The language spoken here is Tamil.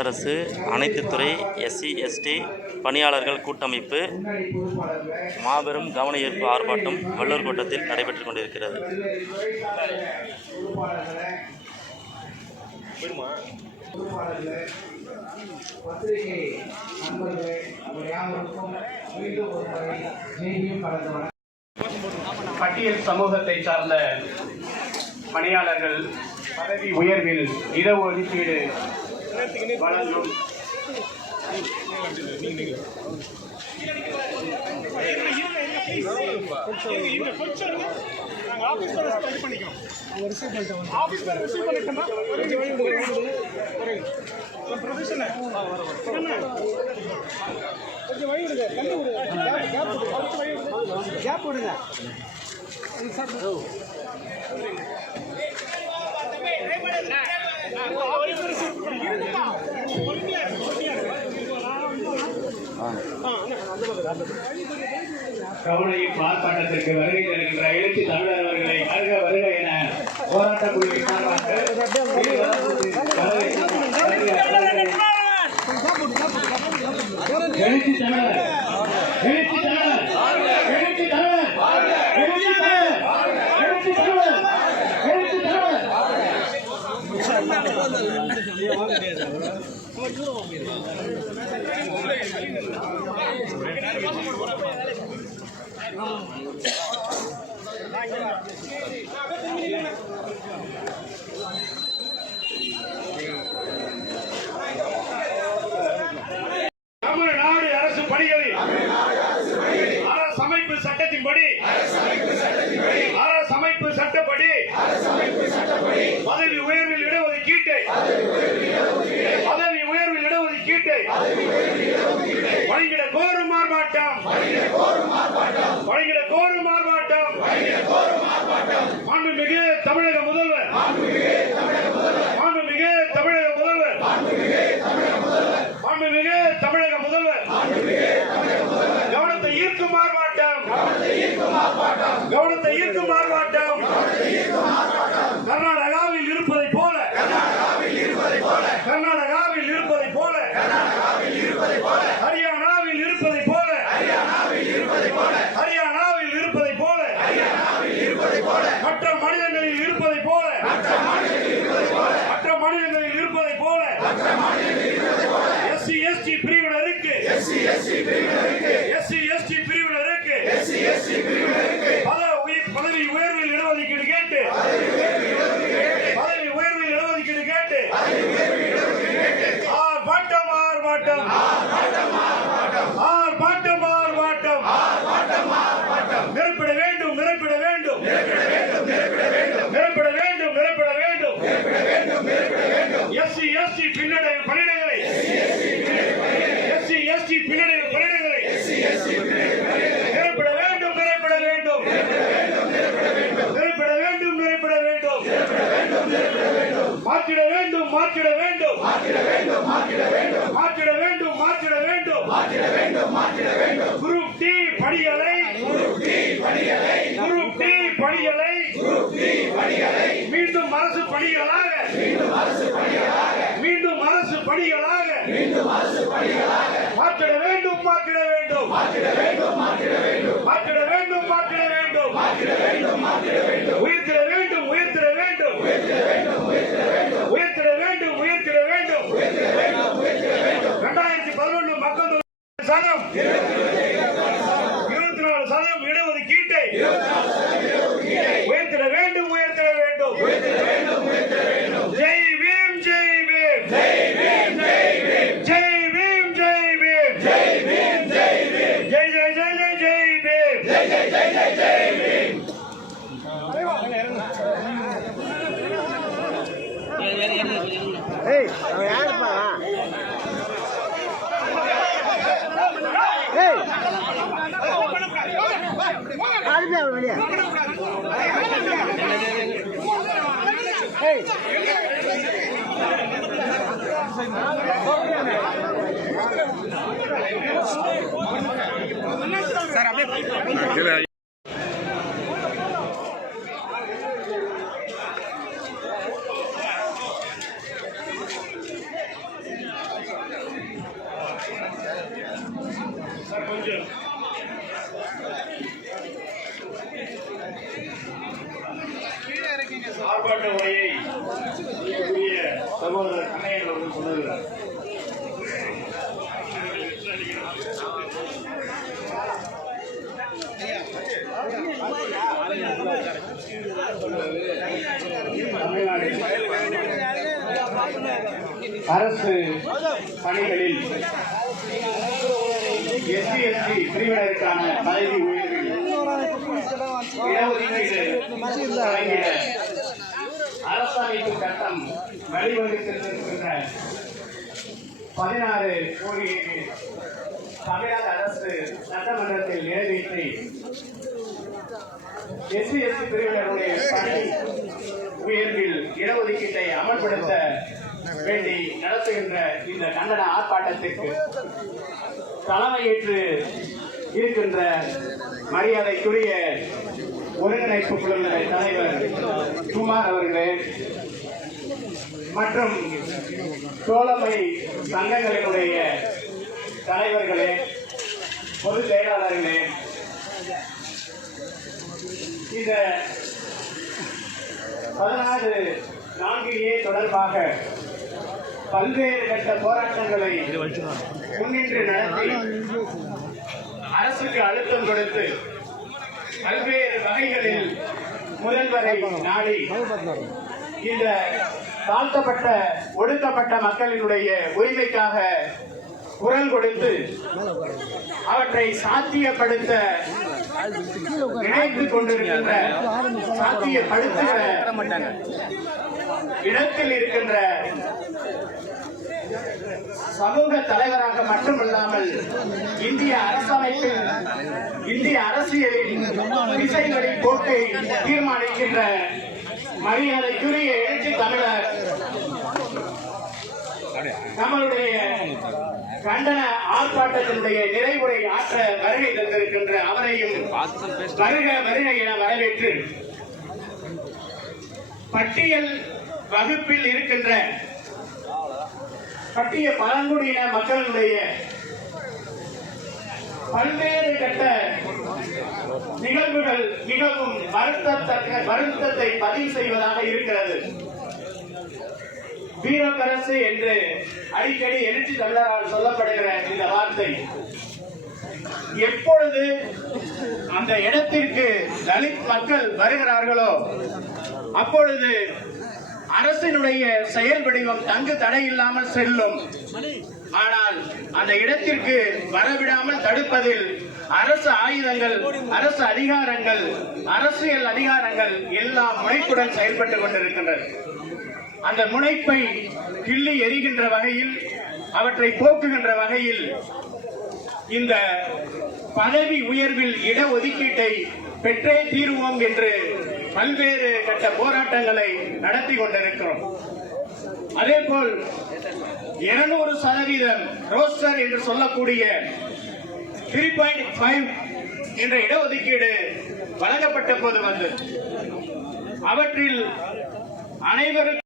அரசு அனைத்து துறை SC/ST பணியாளர்கள் கூட்டமைப்பு மாபெரும் கவன ஈர்ப்பு ஆர்ப்பாட்டம் வள்ளூர் கோட்டத்தில் நடைபெற்றுக் கொண்டிருக்கிறது. பட்டியல் சமூகத்தை சார்ந்த பணியாளர்கள் பதவி உயர்வில் இடஒதுக்கீடு வழங்கும் கவன ஈர்ப்பு ஆர்ப்பாட்டத்திற்கு வருகை தருகின்ற எழுச்சி தமிழர் அவர்களை வருக வருக என போராட்ட குழுவின் சார்பாக எழுச்சி தமிழர் எழுச்சி தமிழர் எழுச்சி தமிழர் எழுச்சி தமிழர் எழுச்சி தமிழர் எழுச்சி தமிழ்நாடு அரசு பணிகளில் அரசமைப்பு சட்டத்தின்படி அரசமைப்பு சட்டப்படி பதவி உயர்வில் இடஒதுக்கீட்டை வழங்கிட கோரும் ஆர்ப்பாட்டம் மாண்புமிகு தமிழக முதல்வர் கவனத்தை ஈர்க்கும் ஆர்ப்பாட்டம் கர்நாடகாவில் இருப்பதைப் போல ஹரியானாவில் இருப்பதைப் போல மற்ற மாநிலங்களில் இருப்பதைப் போல SC/ST பிரிவினருக்கு பதவி உயர்வில் இடஒதுக்கீடு கேட்டு ஆர்ப்பாட்டம் நிரப்பிட வேண்டும் SC/ST பின்னடைவு பணியிடங்களை நிரப்பிட வேண்டும் மாற்றிட வேண்டும் குரூப் டி பணிகளை மீண்டும் அரசு பணிகளாக மாற்றிட வேண்டும் உயர்த்திட வேண்டும் 2011 மக்கள் சதம் 24% இடஒதுக்கீட்டை உயர்த்திட வேண்டும் ஜெய் பீம் ஜெய் பீம் ஜெய் பீம் ஜெய் பீம் ஜெய் பீம் Sabe? கொஞ்சம் ஆர்ப்பாட்ட உரையை சகோதரர் கண்ணையன் அவர்கள் சொல்லுகிறார். அரசு பணிகளில் SC/ST பிரிவினருக்கான பதவி உயர்வில் இடஒதுக்கீடு வழங்கிட அரசமைப்பு சட்டம் வழிவகுத்திருக்கின்ற 16 கோரிக்கைக்கு தமிழக அரசு சட்டமன்றத்தில் நிறைவேற்றி SC/ST பிரிவினருடைய பணி உயர்வில் இடஒதுக்கீட்டை அமல்படுத்த வேண்டி நடத்துகின்ற இந்த கண்டன ஆர்ப்பாட்டத்திற்கு தலைமையேற்று இருக்கின்ற மரியாதைக்குரிய ஒருங்கிணைப்பு குழுவினுடைய தலைவர் குமார் அவர்களே மற்றும் தோழமை சங்கங்களினுடைய தலைவர்களே, பொதுச் செயலாளர்களே, இந்த 16(4)A தொடர்பாக பல்வேறு கட்ட போராட்டங்களை முன்னின்று நடத்தி அரசுக்கு அழுத்தம் கொடுத்து பல்வேறு வகைகளில் முதல்வரை நாடி இந்த தாழ்த்தப்பட்ட ஒடுக்கப்பட்ட மக்களினுடைய உரிமைக்காக குரல் கொடுத்து அவற்றை சாத்தியப்படுத்த நினைத்துக் கொண்டிருக்கின்ற சாத்தியப்படுத்துகிற இடத்தில் இருக்கின்ற சமூக தலைவராக மட்டுமல்லாமல் இந்திய அரசமைப்பில் இந்திய அரசியலில் திசைகளின் போக்கை தீர்மானிக்கின்ற மரியாதைக்குரிய எழுச்சி தமிழர் நம்மளுடைய கண்டன ஆர்ப்பாட்டத்தினுடைய நிறைவுரை ஆற்ற வருகை தந்திருக்கின்ற அவரையும் வருக வருக என வரவேற்று பட்டியல் வகுப்பில் இருக்கின்ற பட்டிய பழங்குடியின மக்களுடைய பல்வேறு கட்ட நிகழ்வுகள் மிகவும் வருத்தத்தை பதிவு செய்வதாக இருக்கிறது. வீரப்பரசு என்று அடிக்கடி எழுச்சி தமிழரால் சொல்லப்படுகிற இந்த வார்த்தை எப்பொழுது அந்த இடத்திற்கு தலித் மக்கள் வருகிறார்களோ அப்பொழுது அரசினுடைய செயல் வடிவம் தங்கு தடை இல்லாமல் செல்லும். ஆனால் அந்த இடத்திற்கு வரவிடாமல் தடுப்பதில் அரசு ஆயுதங்கள், அரசு அதிகாரங்கள், அரசியல் அதிகாரங்கள் எல்லாம் முனைப்புடன் செயல்பட்டுக் கொண்டிருக்கின்றன. அந்த முனைப்பை கிள்ளி எறிகின்ற வகையில், அவற்றை போக்குகின்ற வகையில் இந்த பதவி உயர்வில் இடஒதுக்கீட்டை பெற்றே தீருவோம் என்று பல்வேறு கட்ட போராட்டங்களை நடத்தி கொண்டிருக்கிறோம். அதேபோல் 200% ரோஸ்டர் என்று சொல்லக்கூடிய 3.5 என்ற இடஒதுக்கீடு வழங்கப்பட்ட போது வந்து அவற்றில் அனைவரும்